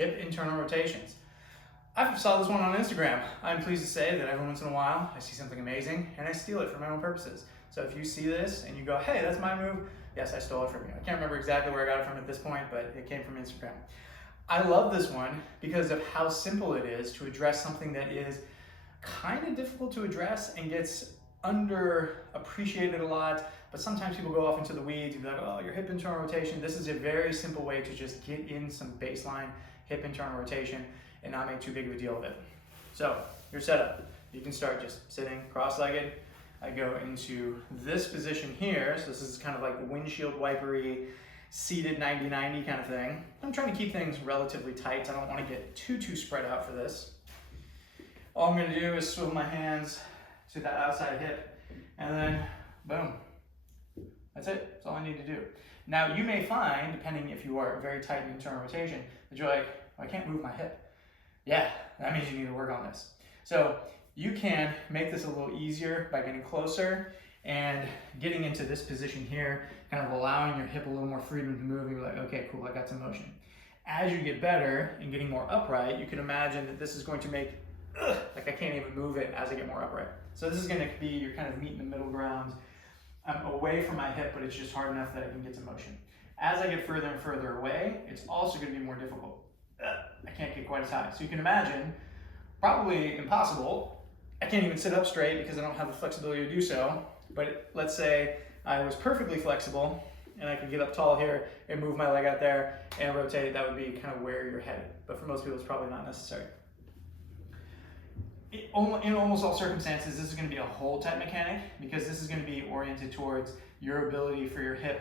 hip internal rotations. I saw this one on Instagram. I'm pleased to say that every once in a while I see something amazing and I steal it for my own purposes. So if you see this and you go, hey, that's my move, yes, I stole it from you. I can't remember exactly where I got it from at this point, but it came from Instagram. I love this one because of how simple it is to address something that is kind of difficult to address and gets underappreciated a lot, but sometimes people go off into the weeds and be like, oh, your hip internal rotation. This is a very simple way to just get in some baseline hip internal rotation and not make too big of a deal of it. So your setup, you can start just sitting cross-legged. I go into this position here, so this is kind of like windshield wipery, seated 90-90 kind of thing. I'm trying to keep things relatively tight. I don't want to get too spread out for this. All I'm going to do is swivel my hands to that outside hip, and then boom. That's it. That's all I need to do. Now you may find, depending if you are very tight in internal rotation, that you're like, oh, I can't move my hip. Yeah, that means you need to work on this. So you can make this a little easier by getting closer and getting into this position here, kind of allowing your hip a little more freedom to move. You're like, okay, cool, I got some motion. As you get better and getting more upright, you can imagine that this is going to make, like I can't even move it as I get more upright. So this is going to be your kind of meet in the middle ground. I'm away from my hip, but it's just hard enough that I can get some motion. As I get further and further away, it's also going to be more difficult. I can't get quite as high. So you can imagine, probably impossible. I can't even sit up straight because I don't have the flexibility to do so. But let's say I was perfectly flexible and I could get up tall here and move my leg out there and rotate it. That would be kind of where you're headed. But for most people, it's probably not necessary. In almost all circumstances, this is going to be a hold type mechanic because this is going to be oriented towards your ability for your hip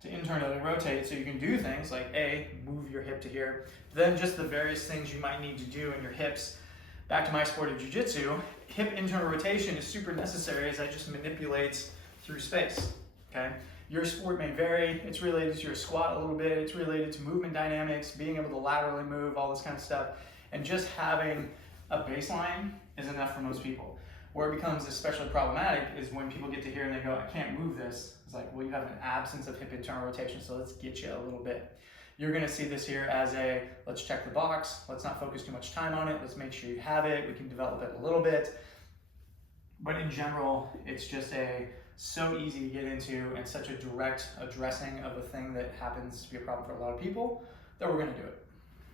to internally rotate, so you can do things like A, move your hip to here, then just the various things you might need to do in your hips. Back to my sport of jiu-jitsu, hip internal rotation is super necessary as that just manipulates through space, okay? Your sport may vary. It's related to your squat a little bit. It's related to movement dynamics, being able to laterally move, all this kind of stuff. And just having a baseline is enough for most people. Where it becomes especially problematic is when people get to here and they go, I can't move this. It's like, well, you have an absence of hip internal rotation, so let's get you a little bit. You're gonna see this here as a, let's check the box, let's not focus too much time on it, let's make sure you have it, we can develop it a little bit. But in general, it's just so easy to get into and such a direct addressing of a thing that happens to be a problem for a lot of people that we're gonna do it.